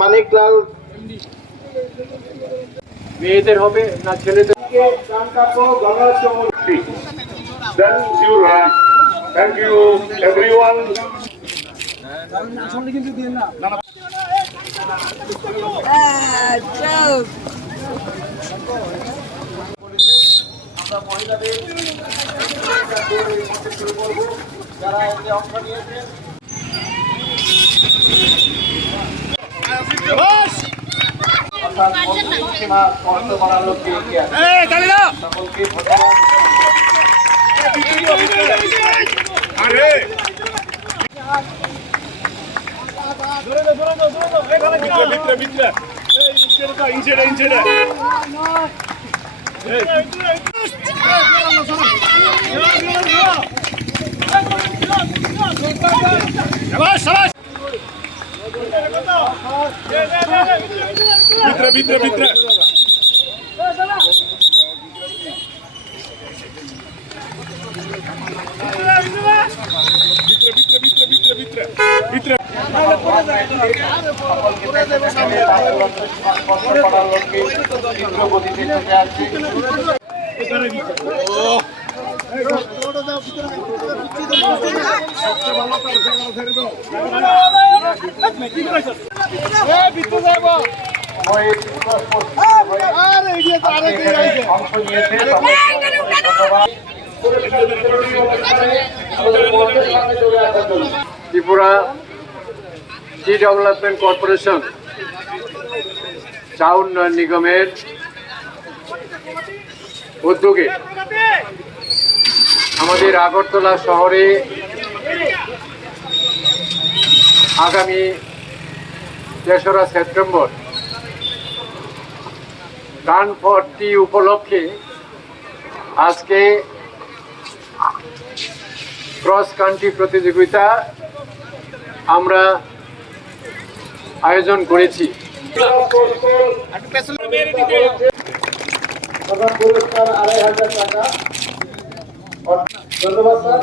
মানিকলাল মেয়েদের হবে না ছেলেদের? Thank you everyone. আমরা মহিলাদের যারা এতে অংশ নিয়েছেন সীমা স্পষ্ট করার লক্ষ্যে এগিয়ে আসে। সকলকে ত্রিপুরা টি ডেভেলপমেন্ট কর্পোরেশন চা উন্নয়ন নিগমের উদ্যোগে আমাদের আগরতলা শহরে আগামী ৩রা সেপ্টেম্বর রান ফর টি উপলক্ষে আজকে ক্রস কান্ট্রি প্রতিযোগিতা আমরা আয়োজন করেছি। পুরস্কার ২৫০০ টাকা। ধন্যবাদ স্যার,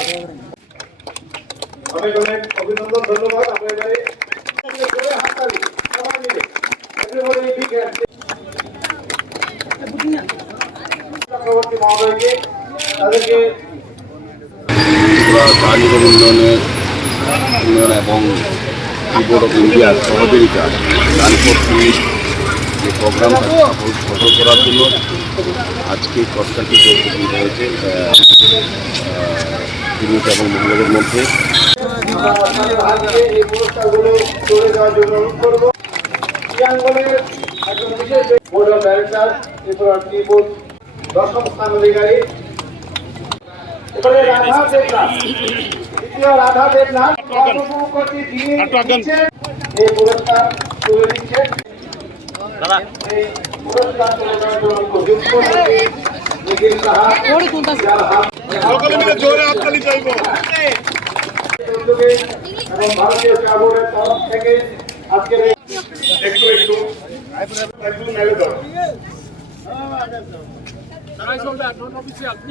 অনেক অনেক অভিনন্দন। ধন্যবাদ। আমরা এবারে চক্রবর্তী মহোদয়কে তাদেরকে উন্নয়ন এবং বোর্ড অফ ইন্ডিয়ার সহযোগিতা যে প্রোগ্রামটা সফল করার জন্য আজকে ক্রস কান্ট্রি প্রতিযোগিতা হয়েছে পুরুষ এবং মহিলাদের মধ্যে। এই পুরস্কারগুলো চলে যাওয়ার জন্য অনুরোধ করবো। একজন বিশেষ board of director Tripura tea board ১০ম স্থান অধিকারী। এবারে রাধা দেবনাথ, দ্বিতীয় রাধা দেবনাথ মুখোপাধ্যায় যিনি এই পুরস্কার তুলে দিচ্ছেন। এই পুরস্কার তুলে দেওয়ার জন্য উপযুক্ত নিখিল সাহা, এবং ভারতীয় চা বোর্ডের তরফ থেকে আজকের একটু